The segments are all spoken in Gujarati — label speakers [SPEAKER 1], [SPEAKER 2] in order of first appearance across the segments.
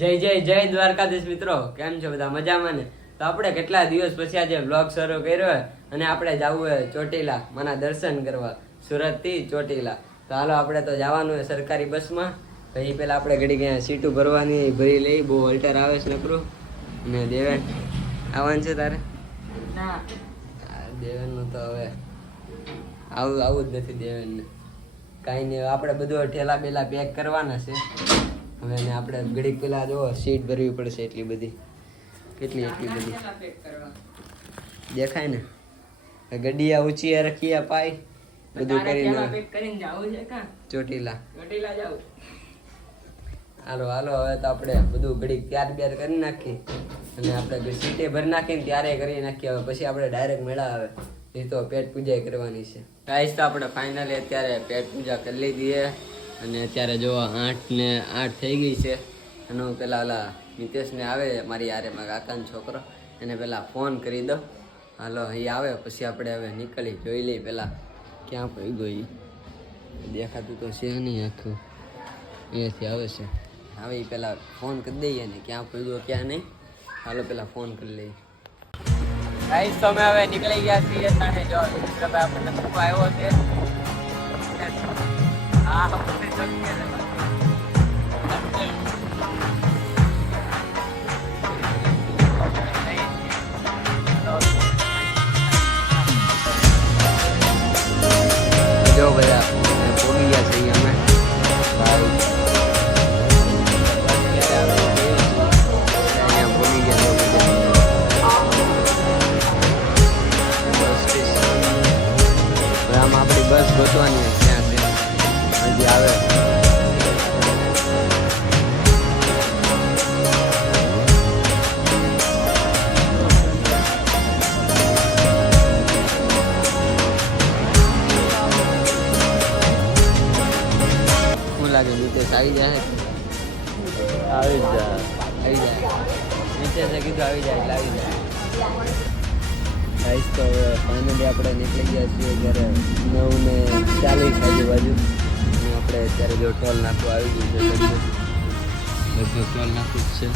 [SPEAKER 1] જય જય જય દ્વારકાધીશ મિત્રો. કેમ છો બધા? મજામાં ને? તો આપણે કેટલા દિવસ પછી આજે બ્લોગ શરૂ કર્યો હોય અને આપણે જવું હોય ચોટીલા માના દર્શન કરવા સુરતથી ચોટીલા. તો હાલો આપણે તો જવાનું હોય સરકારી બસમાં. પછી પેલા આપણે ઘડી ગયા સીટું ભરવાની ભરી લઈ. બહુ અલ્ટર આવે છે નકરું. ને દેવેન આવવાનું છે તારે? દેવેનનું તો હવે આવું આવું જ નથી દેવેનને. કાંઈ નહીં આપણે બધું ઠેલા બેલા પેક કરવાના છે. હવે એને આપણે ઘડીક પેલા જો સીટ ભરવી પડશે એટલી બધી. કેટલી એટલી બધી. દેખાય ને? ગડિયા ઊંચી રખીયા પાય. બધું કરીને ચોટીલા.
[SPEAKER 2] ચોટીલા જાવું.
[SPEAKER 1] હાલો હાલો હવે તો આપણે બધું ઘડીક ત્યાર બ્યાર કરી નાખી અને આપણે સીટે ભરી નાખીને ત્યારે કરી નાખીએ. હવે પછી આપણે ડાયરેક્ટ મેળા આવે. એ તો પેટ પૂજા કરવાની છે. ગાઈસ તો આપણે ફાઇનલી અત્યારે પેટ પૂજા કરી લીધી છે. અને અત્યારે જો આઠ ને આઠ થઈ ગઈ છે. અને હું પેલા ઓલા નિતેશને આવે, મારી યારે મારા કાકાનો છોકરો, એને પેલા ફોન કરી દો. હાલો એ આવે, પછી આપણે હવે નીકળી, જોઈ લઈ પેલા ક્યાં પડી ગઈ દેખાતું તો છે નહીં આખું. અહીંયાથી આવે છે. હવે એ પેલા ફોન કરી દઈએ ને ક્યાં પડ્યો ક્યાં નહીં. હાલો, પેલા ફોન કરી લઈએ. ગાઈસ તો હવે નીકળી ગયા છીએ જો આપણને આવ્યો છે. હા. çok güzel. લાગે નીતેશ આવી જાય. આવી જાય. આવી જાય. નીતેશે કીધું આવી જાય એટલે આવી જાય. ગાઈસ તો હવે ફાઇનલી આપણે નીકળી ગયા છીએ જ્યારે નવ ને ચાલીસ આજુબાજુ આપણે અત્યારે જો ટોલ નાખવું આવી ગયું છે લગભગ. ટોલ નાખવું જ છે.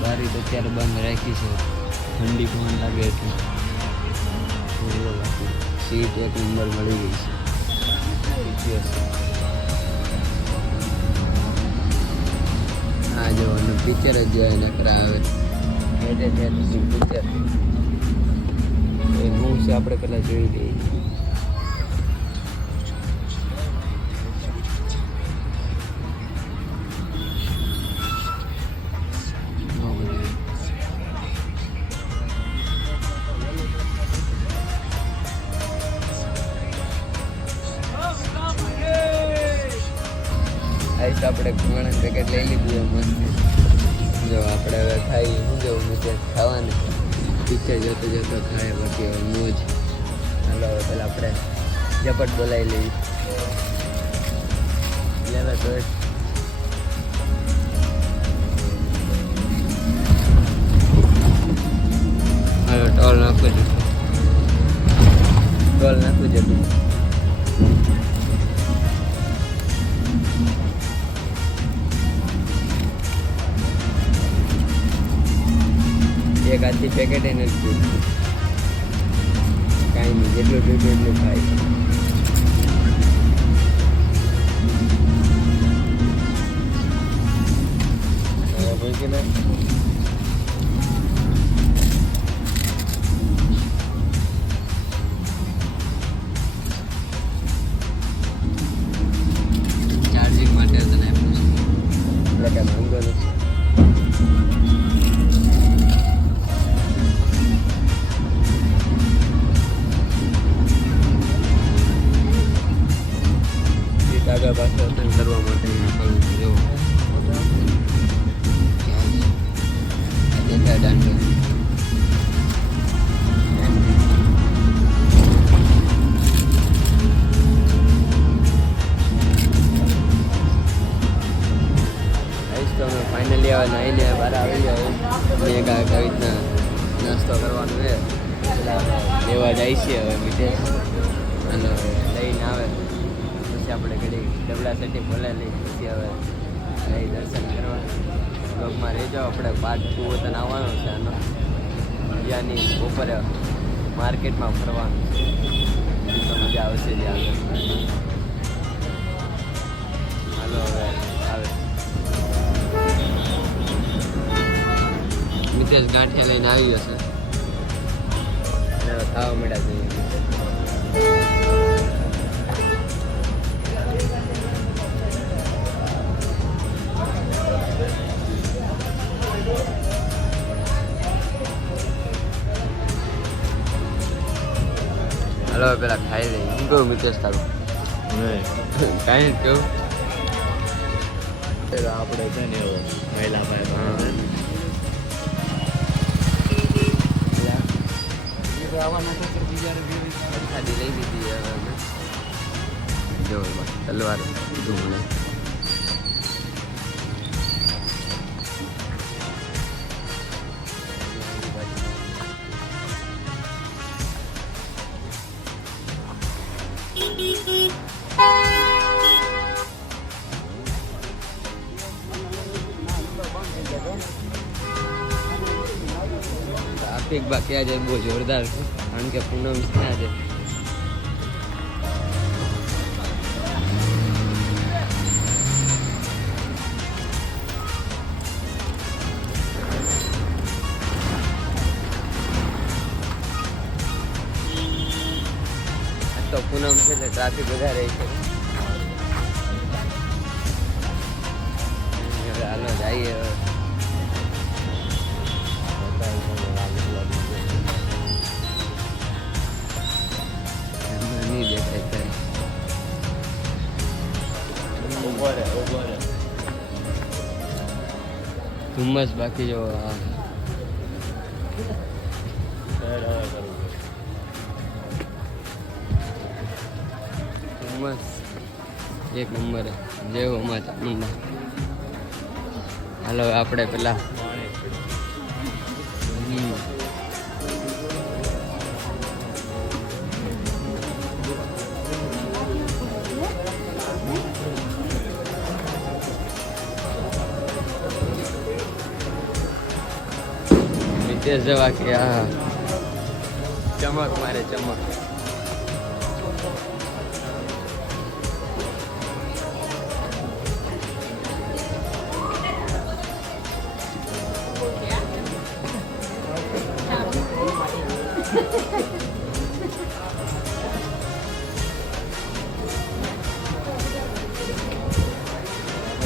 [SPEAKER 1] બારી તો અત્યારે બંધ રાખી છે. ઠંડી પવન લાગે એટલે. સીટ એક નંબર મળી ગઈ છે. પિક્ચર જ જોઈએ નકરા આવે. પિક્ચર એ હું છે આપણે પેલા જોઈ લઈએ. આપણે ઘણા પેકેટ લઈ લીધું મસ્ત જો આપણે હવે ખાઈ શું જવું નીચે ખાવાનું પિક્ચર જોતો જોતો ખાય, બાકી હવે મોજ હાલો, હવે પેલા આપણે ઝપટ બોલાવી લઈએ. લેવા તો જ. હાલો, ટોલ નાખું છું ટોલ નાખું છું એક આથી પેકેટ એને નથી પૂરતું કાંઈ નહીં, જેટલું જોઈતું એટલું ખાય હવે મૂકી નાખ. જાય છે હવે વિદેશ અને લઈને આવે. પછી આપણે ઘડી ડબલા સેટી બોલાવી લઈ પછી હવે લઈ દર્શન કરવા. બ્લોગમાં જાઓ આપણે પાર્ટ ટુ વતન આવવાનો છે આનો ત્યાંની બપોરે માર્કેટમાં ફરવાનું તો મજા આવશે ત્યાં આગળ. હાલો, હવે આવે. મિતેશ ગાંઠિયા લઈને આવી જશે ખાવા મળ્યા છે. હાલો પેલા ખાઈ લઈએ. હું કહું મિતેશ તારું? કાંઈ જ કહું.
[SPEAKER 3] આપણે છે ને એવો મહિલા
[SPEAKER 1] હા. ખાલી લઈ લીધી હવે. જો તલવાર કીધું મને ટ્રાફિક બાકી આજે બહુ જોરદાર છે કારણ કે પૂનમ છે આજે આજ તો પૂનમ છે એટલે ટ્રાફિક વધારે છે ધુમ્મસ બાકી જો ધુમ્મસ એક નંબર. જેવો માતા ચામુંડા હાલો આપણે પેલા. હમ. નિતેશ જવા કે આ ચમક મારે ચમક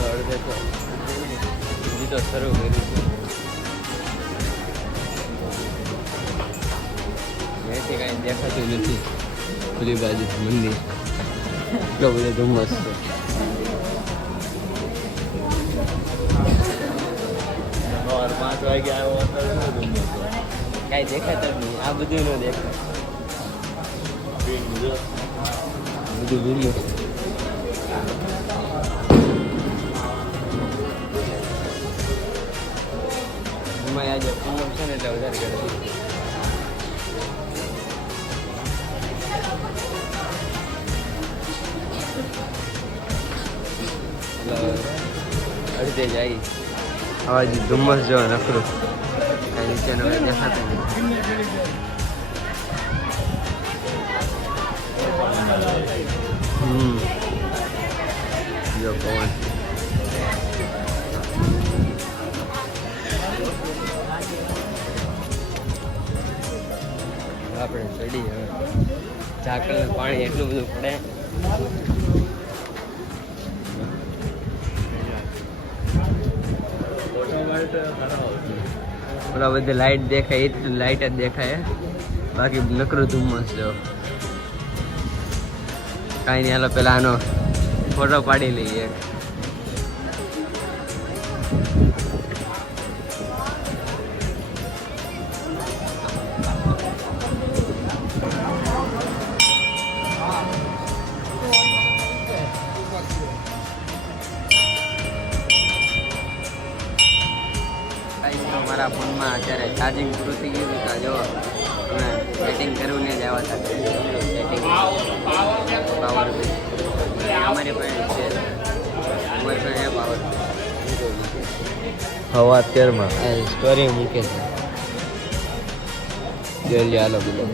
[SPEAKER 1] અડધે તો હજી તો શરૂ છે કાંઈ દેખાતું નથી. ખુલ્લી બાજુ મંદિર. એટલો બધો ધુમ્મસ છે.
[SPEAKER 3] પાંચ વાગે આવ્યો
[SPEAKER 1] કાંઈ દેખાતું નહીં આ બધું ન દેખાય. બધું ધુમ્મસ આજે પૂનમ છે ને એટલે વધારે અડધે જાય આવા જ ધુમ્મસ જેવા નખરું કાંઈ નીચેનું કાંઈ દેખાતું નહીં હમ જો પવન આપણે ચડી હવે ઝાકળ પાણી એટલું બધું પડે ઓલા બધી લાઈટ દેખાય એટલી લાઈટ જ દેખાય. બાકી નકરું ધુમ્મસ જો. કાંઈ નહીં, હાલો, પેલા આનો ફોટો પાડી લઈએ. મારા ફોનમાં અત્યારે ચાર્જિંગ પૂરું થઈ ગયું હતું જો અમે સેટિંગ કરવું ને જ આવ્યા હતા સેટિંગ પાવર અમારી પાસે છે અમારી પાસે પાવર
[SPEAKER 3] હવા અત્યારમાં
[SPEAKER 1] સ્ટોરી મૂકે છે. જોઈ આલો બીજો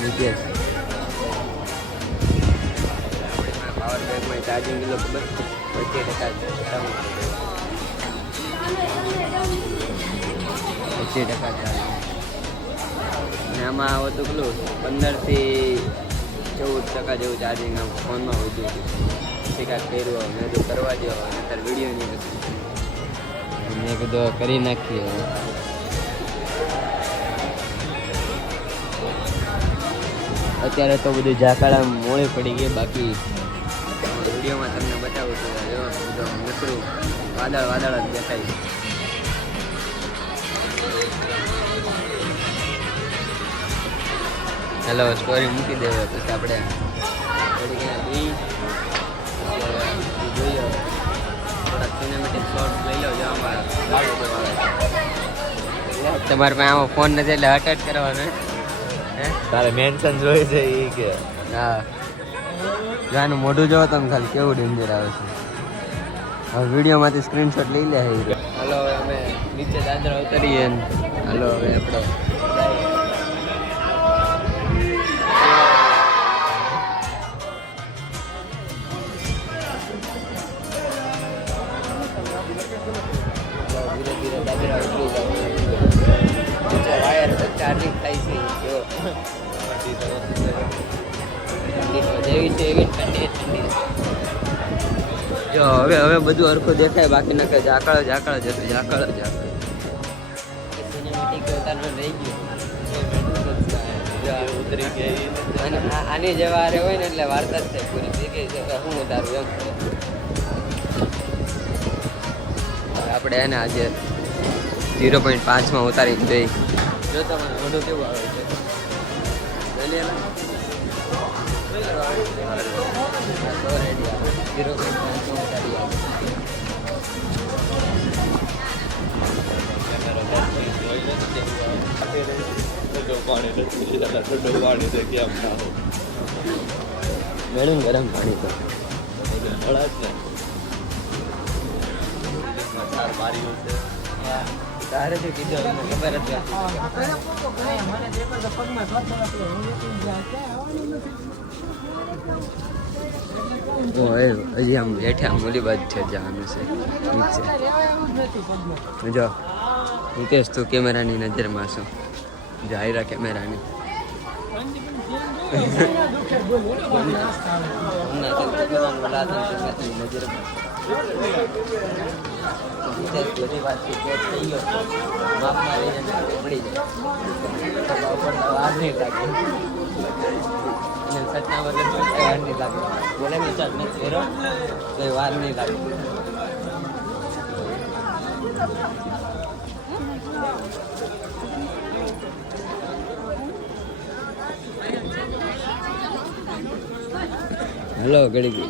[SPEAKER 1] મૂકે છે. પાવર બેંકમાં ચાર્જિંગ કિલો ખબર પચીસ ટકા પચીસ ટકા ચાર્જિંગ અને આમાં હતું પેલું પંદરથી ચૌદ ટકા જેવું ચાર્જિંગ આમ ફોનમાં વધ્યું હતું કાંઈક કર્યું મેં તો કરવા દો અને અત્યારે વીડિયો નહીં હતું મેં કીધું કરી નાખીએ અત્યારે તો બધું ઝાકાળા મોડી પડી ગઈ બાકી વિડીયોમાં તમને જો બધું વાદળ વાદળ જ દેખાય છે. હેલો સ્ટોરી મૂકી દેવો પછી આપણે થોડી ક્યાં બી જોઈએ થોડાક સિનેમેટિક શોટ લઈ લો જો અમારા તમારે પાસે આમાં ફોન નથી એટલે હટ જ કરવાનો હે?
[SPEAKER 3] તારે મેન્શન જોઈ છે એ કે.
[SPEAKER 1] હા. ગાનું મોઢું જોવો તમે ખાલી કેવું ડેન્જર આવે છે. હવે વિડીયોમાંથી સ્ક્રીનશોટ લઈ લે હાલો, હવે અમે નીચે દાદરા ઉતરીએ હલો, હવે આપણે ચાર્જિંગ થાય છે. જો. જેવી છે એવી ઠંડી ઠંડી જો, હવે હવે બધું હરખું દેખાય, બાકી ન કે ઝાકળ ઝાકળ જ હતું, ઝાકળ જ આની જેવા હારે હોય ને એટલે વાર્તા જ થાય પૂરી. થઈ ગઈ છે હું ઉતારું એમ. આપણે એને આજે ઝીરો પોઈન્ટ પાંચમાં ઉતારીને જોઈ. જો તમારે મોઢું કેવું આવે છે. ઝીરો મેળું ગરમ પાણી તો
[SPEAKER 3] જ
[SPEAKER 1] તારે તો કીધું ખબર જ નથી ઓ એ હજી આમ હેઠે આમ ઓલી બાજુ છે જવાનું છે નીચે જો મુકેશ તું કેમેરાની નજરમાં છું જાહેરા કેમેરાની હમણાં તો કેમેરાનું લાદન છે મેં નજરમાં મુકેશ બધી વાતથી કેચ થઈ ગયો માપમાં રહીને પડી જાય ઉપરના વાર નહીં લાગે અને સટના વગર પણ કાંઈ વાર નહીં લાગે. બોલે ને ચાલ નથી ફેરો તો વાર નહીં લાગે. હેલો ઘડી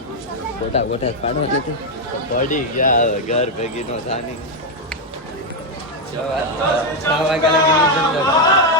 [SPEAKER 1] ફોટા ફોટા પાડવા નથી
[SPEAKER 3] પડી ગયા હવે ઘર ભેગી નો થાની.
[SPEAKER 1] છ વાગ- છ વાગ્યા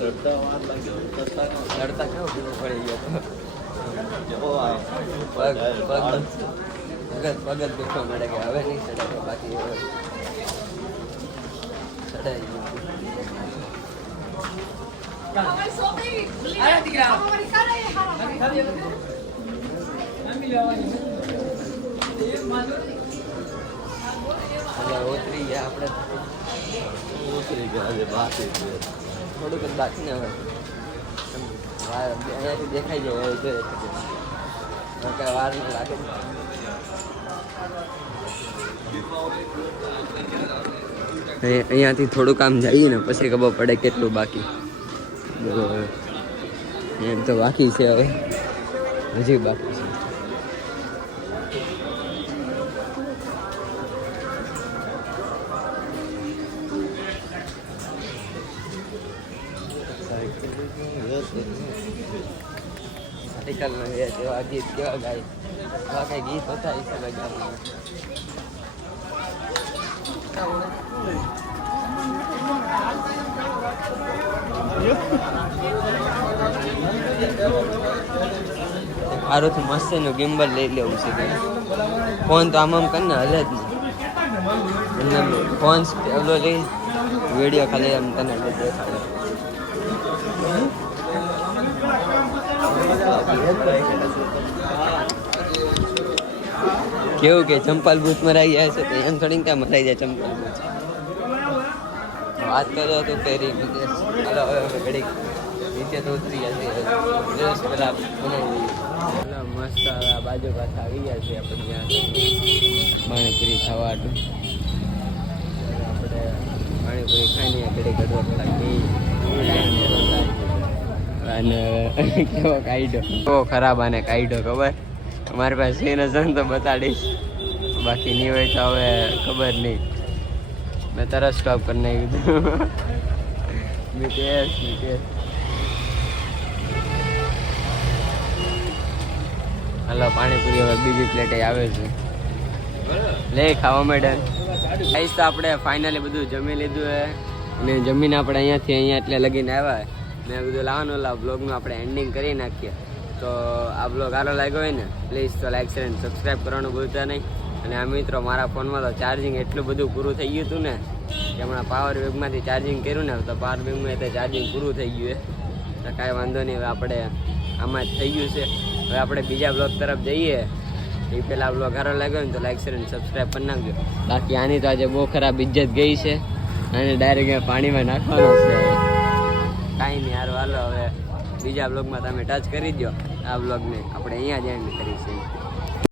[SPEAKER 3] ચડતા
[SPEAKER 1] કેવો ભીવો પડી ગયો. પગ પગ પગ પગ દુખવા મળે કે હવે નહીં ચડાવે બાકી ચડાઈ ગયું ઉતરી ગયા આપણે
[SPEAKER 3] ઉતરી ગયા બાકી
[SPEAKER 1] થોડુંક જ બાકી ને અહીંયાથી દેખાઈ જાય હવે જોઈએ. વાર નહીં લાગે અહીં- અહીંયાથી થોડુંક આમ જઈએ ને, પછી ખબર પડે કેટલું બાકી. એમ તો બાકી છે હવે. હજી બાકી નો કેવા ગીત કેવા ગાય એવા કઈ ગીત હતા એ ગાવાના. મારું તો મસ્ત એનું ગિમ્બલ લઈ લેવું છે. ફોન તો આમ આમ કરીને હલે જ નહીં ફોન ઓલો લઈ વીડિયો ખાલી એમ તને દેખાડે કેવું કે ચંપાલ બૂથ મરાઈ જાય છે તો એમ થોડી ક્યાં મરાઈ જાય ચંપલ બૂથ વાત કરો તો ફેરી ચાલો, હવે ઘડીક. નીચે તો ઉતરી ગયા છીએ પેલા બનાવી મસ્ત બાજુ પાછા આવી ગયા છે આપણે ત્યાં પાણીપુરી ખાવાનું આપણે પાણીપુરી ખાઈને ઘડી અડધો કલાક અને કેવો કાયદો બહુ ખરાબ આને કાયદો ખબર? મારી પાસે હશે ને તો બતાડીશ. બાકી નહીં હોય તો હવે ખબર નહીં. મેં તરત સ્ટોપ કરી નાખ્યું. મિતેશ મિતેશ. હલો, પાણીપુરી હવે બીજી પ્લેટે આવે છે. લે, ખાવા માંડે. આઈસ તો આપણે ફાઇનલી બધું જમી લીધું હે. અને જમીન આપણે અહીંયાથી અહીંયા એટલે લગીને આવ્યા મેં કીધું લાવવાનું ઓલા બ્લોગનું આપણે એન્ડિંગ કરી નાખીએ. તો આ બ્લોગ સારો લાગ્યો હોય ને પ્લીઝ તો લાઈક શેર અને સબસ્ક્રાઈબ કરવાનું ભૂલતા નહીં. અને આ મિત્રો મારા ફોનમાં તો ચાર્જિંગ એટલું બધું પૂરું થઈ ગયું હતું ને, કે હમણાં પાવર બેગમાંથી ચાર્જિંગ કર્યું ને, તો પાવર બેગમાં તો ચાર્જિંગ પૂરું થઈ ગયું છે તો કાંઈ વાંધો નહીં, હવે આપણે આમાં જ થઈ ગયું છે. હવે આપણે બીજા બ્લોગ તરફ જઈએ. એ પહેલાં બ્લોગ સારો લાગ્યો ને, તો લાઈક શેર અને સબસ્ક્રાઈબ પણ નાખજો. બાકી આની તો આજે બહુ ખરાબ ઇજ્જત ગઈ છે. અને ડાયરેક્ટ પાણીમાં નાખવાનો છે. કાંઈ નહીં બીજા બ્લોગમાં તમે ટચ કરી દો આ બ્લોગને આપણે અહીંયા જ એન્ડ કરીશું